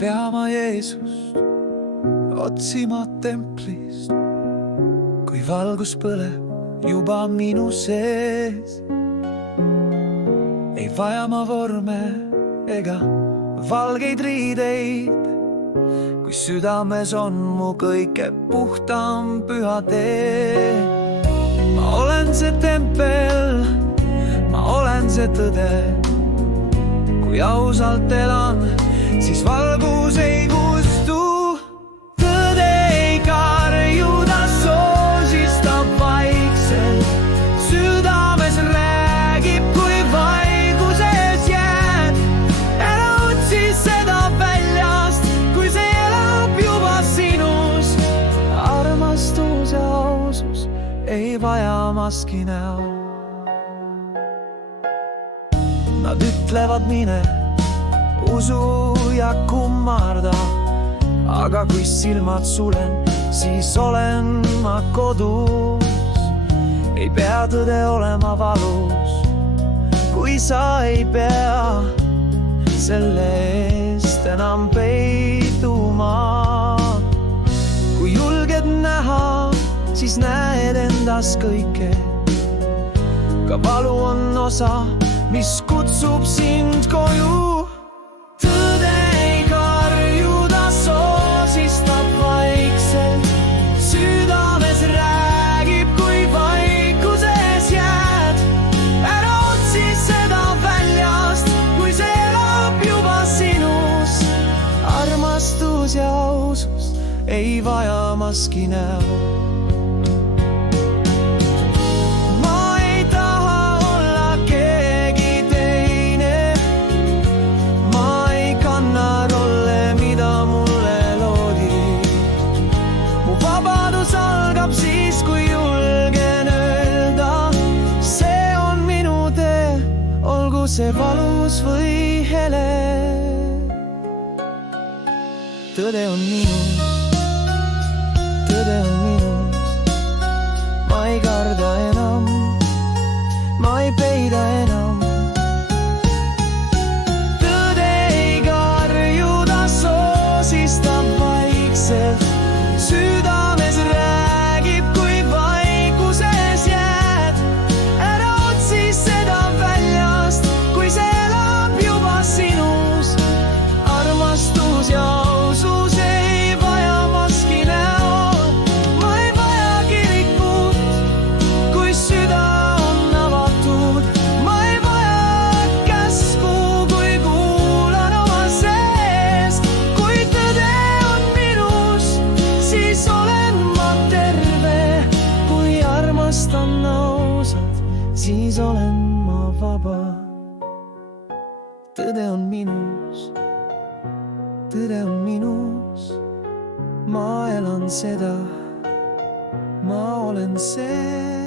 pea ma Jeesust otsima templist, kui valgus põleb juba minu sees. Ei vaja ma vorme ega valgeid riideid, kui südames on mu kõige puhtam püha tee. Ma olen see tempel, ma olen see tõde. Kui ausalt elan, siis valgus ei kustu. Tõde ei karju, ta soosistab vaikselt. Südames räägib, kui vaiguses jääd. Ära otsi seda väljast, kui see elab juba sinus. Armastus ja ausus ei vaja maski näo. Nad ütlevad mine, usu ja kummarda, aga kui silmad sulen, siis olen ma kodus. Ei pea tõde olema valus, kui sa ei pea selle eest enam peituma. Kui julged näha, siis näed endas kõike. Ka valu on osa, mis kutsub sind koju. Tõde ei karju, ta soosistab vaikselt. Südames räägib, kui vaikuses jääd. Ära otsi seda väljast, kui see elab juba sinus. Armastus ja ausus ei vaja maski näo. See valus või hele, tõde on minus, tõde on minus. Ma ei karda enam, ma ei peida enam. Tõde ei karju, ta soosistab vaikselt. Südames räägib, kui vaikuses jääd. Ära otsi seda väljast, sinus. Armastus ja ausus ei vaja maski näo. Ma ei vaja kirikut, kui süda on avatud. Ma ei vaja käsku, kui kuulan oma sees. Kui tõde on minus, siis olen ma terve. Kui armastan ausalt, siis olen ma vaba. Tõde on minus, tõde on minus. Ma elan seda, ma olen see.